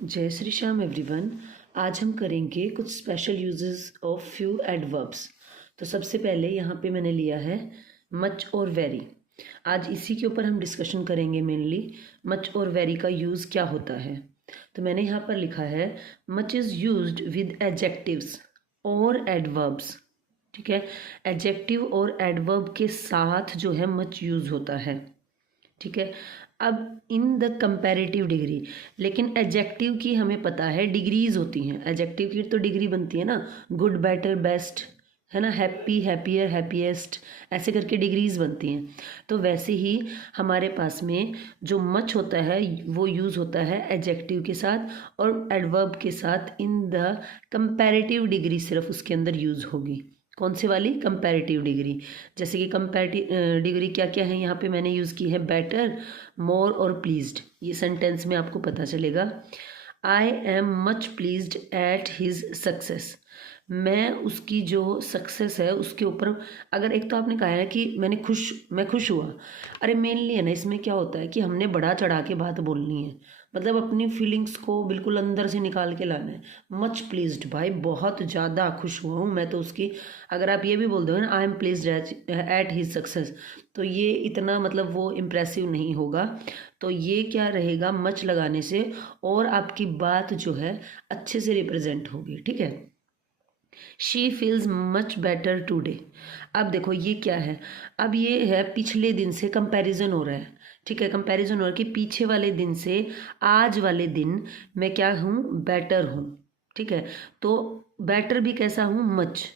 जय श्री श्याम एवरीवन। आज हम करेंगे कुछ special uses of few adverbs. तो सबसे पहले यहाँ पे मैंने लिया है मच और वेरी। आज इसी के ऊपर हम डिस्कशन करेंगे मेनली मच और वेरी का यूज़ क्या होता है। तो मैंने यहाँ पर लिखा है much is used with adjectives और एडवर्ब्स। ठीक है, एडजेक्टिव और एडवर्ब के साथ जो है मच यूज़ होता है। ठीक है, अब इन द कंपैरेटिव डिग्री, लेकिन एडजेक्टिव की हमें पता है डिग्रीज होती हैं। एडजेक्टिव की तो डिग्री बनती है ना, गुड, बेटर, बेस्ट, है ना, हैप्पी, हैप्पियर, हैप्पीएस्ट, ऐसे करके डिग्रीज बनती हैं। तो वैसे ही हमारे पास में जो मच होता है वो यूज़ होता है एडजेक्टिव के साथ और एडवर्ब के साथ इन द कंपैरेटिव डिग्री, सिर्फ उसके अंदर यूज़ होगी। कौन सी वाली? Comparative degree. जैसे कि कंपैरेटिव डिग्री क्या क्या है, यहाँ पे मैंने यूज़ की है बेटर, मोर और प्लीज्ड। ये सेंटेंस में आपको पता चलेगा। I am much pleased at his success. मैं उसकी जो सक्सेस है उसके ऊपर, अगर एक तो आपने कहा है कि मैं खुश हुआ। अरे मेनली है ना, इसमें क्या होता है कि हमने बढ़ा चढ़ा के बात बोलनी है, मतलब अपनी फीलिंग्स को बिल्कुल अंदर से निकाल के लाना है। मच प्लीज्ड, भाई बहुत ज़्यादा खुश हुआ हूँ मैं तो उसकी। अगर आप ये भी बोल दो ना I am pleased at his success, तो ये इतना मतलब वो इम्प्रेसिव नहीं होगा। तो ये क्या रहेगा, मच लगाने से और आपकी बात जो है अच्छे से रिप्रेजेंट होगी। ठीक है, she feels much better today. अब देखो ये क्या है, अब ये है पिछले दिन से कंपैरिजन हो रहा है। ठीक है, कंपैरिजन हो रहा है कि पीछे वाले दिन से आज वाले दिन मैं क्या हूँ, बेटर हूँ। ठीक है, तो बेटर भी कैसा हूँ, मच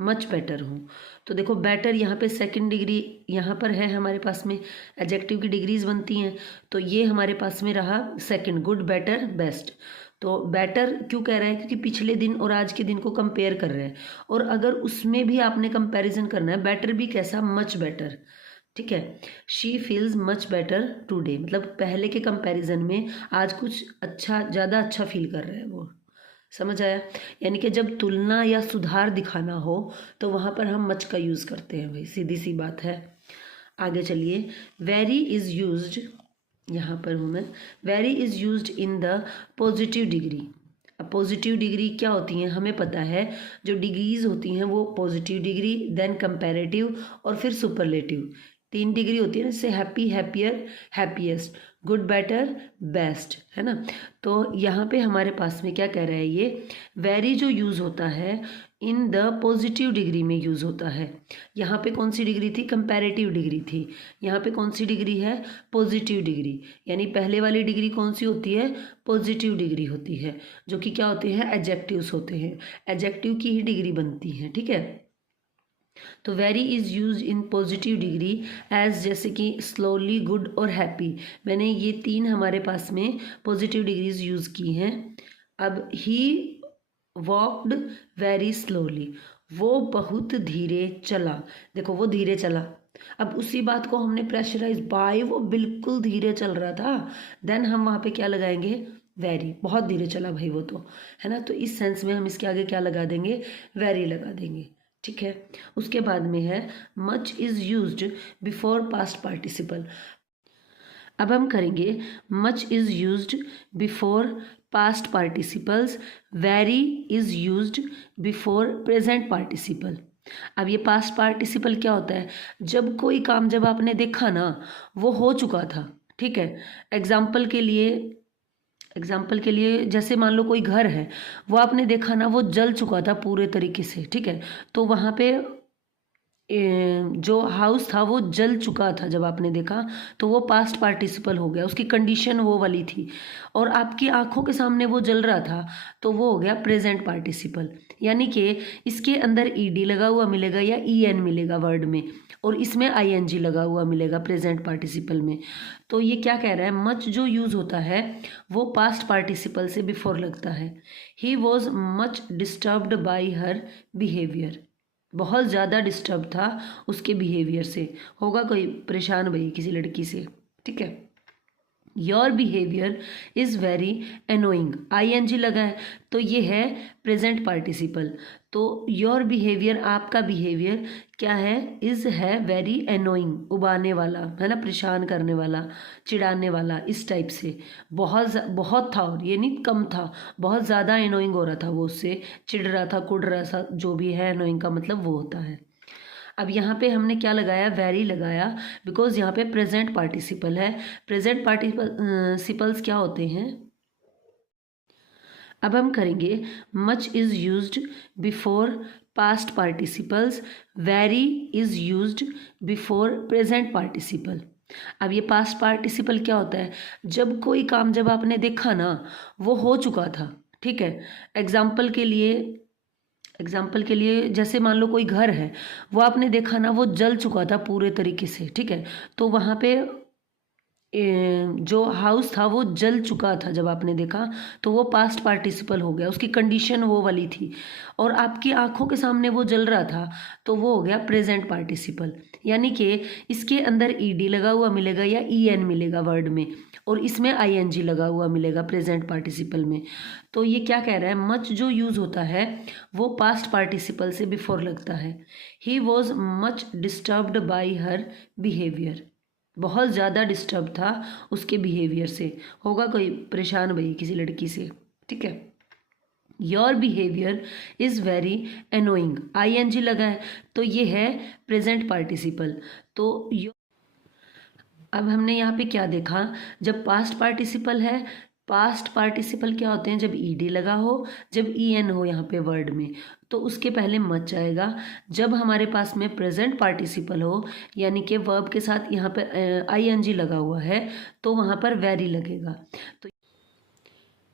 मच बेटर हूँ। तो देखो बेटर यहाँ पे सेकंड डिग्री यहाँ पर है हमारे पास में, एडजेक्टिव की डिग्रीज बनती हैं। तो ये हमारे पास में रहा सेकंड, गुड, बेटर, बेस्ट। तो बेटर क्यों कह रहा है, क्योंकि पिछले दिन और आज के दिन को कंपेयर कर रहे हैं। और अगर उसमें भी आपने कंपैरिजन करना है, बेटर भी कैसा, मच बेटर। ठीक है, she feels much better today, मतलब पहले के कंपैरिजन में आज कुछ अच्छा, ज़्यादा अच्छा फील कर रहा है वो। समझ आया? यानी कि जब तुलना या सुधार दिखाना हो तो वहाँ पर हम मच का यूज़ करते हैं भाई, सीधी सी बात है। आगे चलिए, वेरी इज़ यूज्ड, यहाँ पर हूँ मैं, very is used in the positive degree. अब पॉजिटिव डिग्री क्या होती हैं हमें पता है, जो डिग्रीज होती हैं वो पॉजिटिव डिग्री, देन कंपैरेटिव और फिर सुपरलेटिव। 3 डिग्री होती है ना, जैसे happy, happier, happiest, good, better, best, है ना। तो यहाँ पे हमारे पास में क्या कह रहा है, ये वेरी जो यूज़ होता है इन द पॉजिटिव डिग्री में यूज़ होता है। यहाँ पे कौन सी डिग्री थी, कंपैरेटिव डिग्री थी। यहाँ पे कौन सी डिग्री है, पॉजिटिव डिग्री। यानी पहले वाली डिग्री कौन सी होती है, पॉजिटिव डिग्री होती है, जो कि क्या होते हैं, एडजेक्टिव्स होते हैं। एडजेक्टिव की ही डिग्री बनती है। ठीक है, तो very is use in positive degree as, जैसे कि स्लोली, गुड और हैप्पी। मैंने ये 3 हमारे पास में पॉजिटिव डिग्रीज यूज़ की हैं। अब ही वॉकड वेरी स्लोली, वो बहुत धीरे चला। देखो वो धीरे चला, अब उसी बात को हमने प्रेशराइज बाय, वो बिल्कुल धीरे चल रहा था, देन हम वहाँ पे क्या लगाएंगे, वेरी, बहुत धीरे चला भाई वो तो, है ना। तो इस सेंस में हम इसके आगे क्या लगा देंगे, वेरी लगा देंगे। ठीक है, उसके बाद में है much is used before past participle. अब हम करेंगे much is used before past participles, very is used before present participle. अब ये पास्ट पार्टिसिपल क्या होता है, जब कोई काम जब आपने देखा ना वो हो चुका था। ठीक है, एग्जाम्पल के लिए जैसे मान लो कोई घर है, वो आपने देखा ना वो जल चुका था पूरे तरीके से। ठीक है, तो वहाँ पे जो हाउस था वो जल चुका था जब आपने देखा, तो वो पास्ट पार्टिसिपल हो गया, उसकी कंडीशन वो वाली थी और आपकी आंखों के सामने वो जल रहा था, तो वो हो गया प्रेजेंट पार्टिसिपल। यानी कि इसके अंदर ईडी लगा हुआ मिलेगा या ईएन मिलेगा वर्ड में, और इसमें आईएनजी लगा हुआ मिलेगा प्रेजेंट पार्टिसिपल में। तो ये क्या कह रहा है, मच जो यूज़ होता है वो पास्ट पार्टिसिपल से बिफोर लगता है। He was much disturbed by her behaviour, बहुत ज़्यादा डिस्टर्ब था उसके बिहेवियर से, होगा कोई परेशान भाई किसी लड़की से। ठीक है, your behaviour is very annoying, ING लगा है तो ये है प्रेजेंट पार्टिसिपल। तो योर बिहेवियर, आपका बिहेवियर क्या है, इज़ है वेरी अनोइंग, उबाने वाला है ना, परेशान करने वाला, चिढ़ाने वाला, इस टाइप से। बहुत था, और ये नहीं कम था, बहुत ज़्यादा अनोइंग हो रहा था वो, उससे चिढ़ रहा था, कुढ़ रहा था, जो भी है अनोइंग का मतलब वो होता है। अब यहाँ पे हमने क्या लगाया, वेरी लगाया, बिकॉज यहाँ पे प्रेजेंट पार्टिसिपल है। प्रेजेंट पार्टिसिपल्स क्या होते हैं, अब हम करेंगे much is used before past participles, very is used before present participle. अब ये पास्ट पार्टिसिपल क्या होता है, जब कोई काम जब आपने देखा ना वो हो चुका था, ठीक है। एग्जाम्पल के लिए जैसे मान लो कोई घर है, वो आपने देखा ना वो जल चुका था पूरे तरीके से, ठीक है। तो वहाँ पे जो हाउस था वो जल चुका था जब आपने देखा, तो वो पास्ट पार्टिसिपल हो गया, उसकी कंडीशन वो वाली थी, और आपकी आंखों के सामने वो जल रहा था, तो वो हो गया प्रेजेंट पार्टिसिपल। यानी कि इसके अंदर ED लगा हुआ मिलेगा या EN मिलेगा वर्ड में, और इसमें ING लगा हुआ मिलेगा प्रेजेंट पार्टिसिपल में। तो ये क्या कह रहा है, मच जो यूज़ होता है वो पास्ट पार्टिसिपल से बिफोर लगता है। He was much disturbed by her behaviour, बहुत ज़्यादा डिस्टर्ब था उसके बिहेवियर से, होगा कोई परेशान भाई किसी लड़की से, ठीक है। Your behaviour is very annoying, ING लगा है तो ये है प्रेजेंट पार्टिसिपल। तो अब हमने यहाँ पे क्या देखा, जब पास्ट पार्टिसिपल है, पास्ट पार्टिसिपल क्या होते हैं, जब ED लगा हो, जब EN हो यहाँ पे वर्ड में, तो उसके पहले मच आएगा। जब हमारे पास में प्रेजेंट पार्टिसिपल हो, यानी कि वर्ब के साथ यहाँ पर ING लगा हुआ है, तो वहाँ पर वेरी लगेगा। तो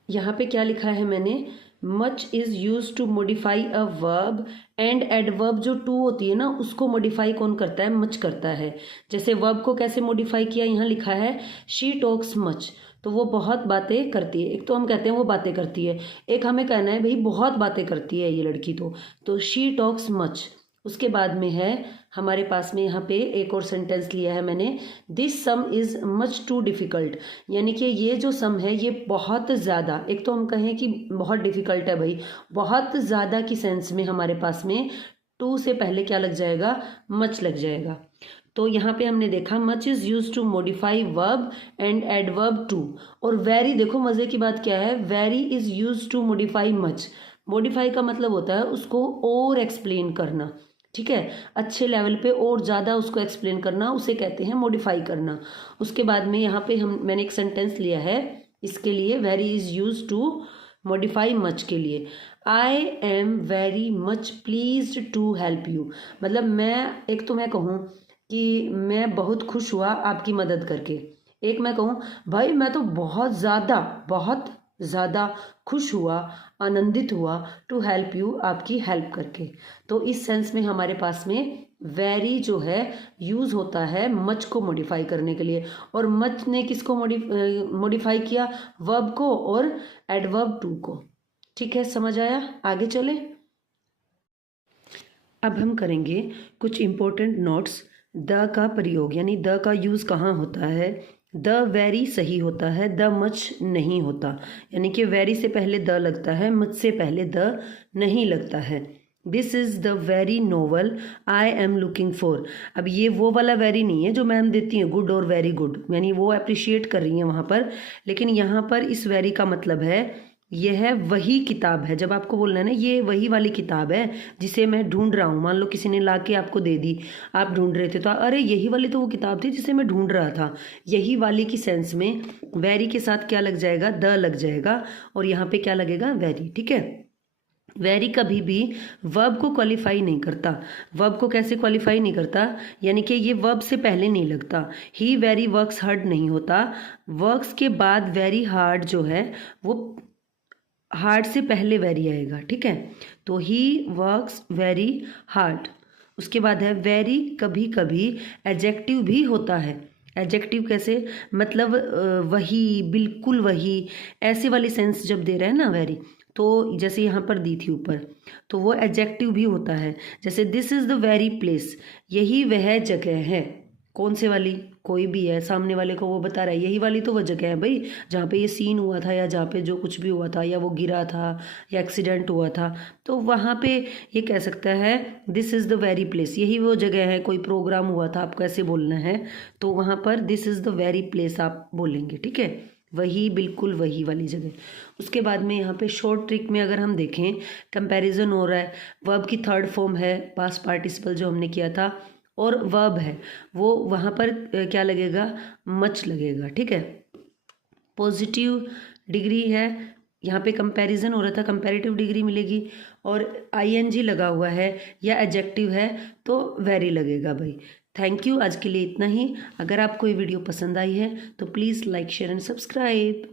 यहाँ पे क्या लिखा है मैंने, much is use to modify a verb and adverb जो टू होती है ना उसको मॉडिफाई कौन करता है, मच करता है। जैसे वर्ब को कैसे मॉडिफाई किया, यहाँ लिखा है शी टॉक्स मच, तो वो बहुत बातें करती है। एक तो हम कहते हैं वो बातें करती है, एक हमें कहना है भाई बहुत बातें करती है ये लड़की, तो शी टॉक्स मच। उसके बाद में है हमारे पास में यहाँ पे एक और सेंटेंस लिया है मैंने, this some is much too difficult, यानी कि ये जो सम है ये बहुत ज़्यादा, एक तो हम कहें कि बहुत डिफ़िकल्ट है भाई, बहुत ज़्यादा की सेंस में हमारे पास में टू से पहले क्या लग जाएगा, मच लग जाएगा। तो यहाँ पे हमने देखा much is use to modify verb and adverb too, और वेरी, देखो मज़े की बात क्या है, very is use to modify much. Modify का मतलब होता है उसको और एक्सप्लेन करना, ठीक है, अच्छे लेवल पे और ज़्यादा उसको एक्सप्लेन करना, उसे कहते हैं मॉडिफाई करना। उसके बाद में यहाँ पे मैंने एक सेंटेंस लिया है इसके लिए, very is use to modify much के लिए, I am very much pleased to help you, मतलब एक तो मैं कहूँ कि मैं बहुत खुश हुआ आपकी मदद करके, एक मैं कहूँ भाई मैं तो बहुत ज़्यादा खुश हुआ, आनंदित हुआ, टू हेल्प यू, आपकी हेल्प करके। तो इस सेंस में हमारे पास में वेरी जो है यूज़ होता है मच को मॉडिफाई करने के लिए, और मच ने किसको मॉडिफाई किया, वर्ब को और एडवर्ब टू को, ठीक है, समझ आया, आगे चले। अब हम करेंगे कुछ इम्पोर्टेंट नोट्स। द का प्रयोग, यानी द का यूज़ कहाँ होता है, द वेरी सही होता है, द मच नहीं होता, यानी कि वेरी से पहले द लगता है, मच से पहले द नहीं लगता है। This is the very novel I am looking for, अब ये वो वाला वेरी नहीं है जो मैम देती हैं गुड और वेरी गुड, यानी वो अप्रिशिएट कर रही हैं वहाँ पर, लेकिन यहाँ पर इस वेरी का मतलब है यह वही किताब है। जब आपको बोलना है ना ये वही वाली किताब है जिसे मैं ढूंढ रहा हूँ, मान लो किसी ने ला के आपको दे दी, आप ढूंढ रहे थे, तो अरे यही वाली तो वो किताब थी जिसे मैं ढूंढ रहा था, यही वाली की सेंस में वेरी के साथ क्या लग जाएगा, द लग जाएगा, और यहाँ पे क्या लगेगा, वेरी, ठीक है। वेरी कभी भी वर्ब को क्वालिफाई नहीं करता। वर्ब को कैसे क्वालिफाई नहीं करता, यानी कि ये वर्ब से पहले नहीं लगता। ही वेरी वर्क्स हार्ड नहीं होता, वर्क्स के बाद वेरी हार्ड जो है वो हार्ड से पहले वेरी आएगा, ठीक है। तो ही वर्क्स वेरी हार्ड। उसके बाद है वेरी कभी कभी एडजेक्टिव भी होता है। एडजेक्टिव कैसे, मतलब वही, बिल्कुल वही, ऐसे वाली सेंस जब दे रहे हैं ना वेरी, तो जैसे यहाँ पर दी थी ऊपर, तो वो एडजेक्टिव भी होता है। जैसे this is the very place, यही वह जगह है, कौन से वाली? कोई भी है, सामने वाले को वो बता रहा है यही वाली तो वो जगह है भाई जहाँ पे ये सीन हुआ था, या जहाँ पे जो कुछ भी हुआ था, या वो गिरा था, या एक्सीडेंट हुआ था, तो वहाँ पे ये कह सकता है this is the very place, यही वो जगह है। कोई प्रोग्राम हुआ था, आपको ऐसे बोलना है, तो वहाँ पर this is the very place आप बोलेंगे, ठीक है, वही, बिल्कुल वही वाली जगह। उसके बाद में यहाँ पे शॉर्ट ट्रिक में अगर हम देखें, कंपैरिजन हो रहा है, वर्ब की थर्ड फॉर्म है पास्ट पार्टिसिपल जो हमने किया था, और वर्ब है वो वहाँ पर क्या लगेगा? मच लगेगा, ठीक है। पॉजिटिव डिग्री है, यहाँ पे कंपैरिजन हो रहा था, कंपैरेटिव डिग्री मिलेगी, और आईएनजी लगा हुआ है या एडजेक्टिव है तो वेरी लगेगा भाई। थैंक यू, आज के लिए इतना ही। अगर आपको ये वीडियो पसंद आई है तो please like share and subscribe.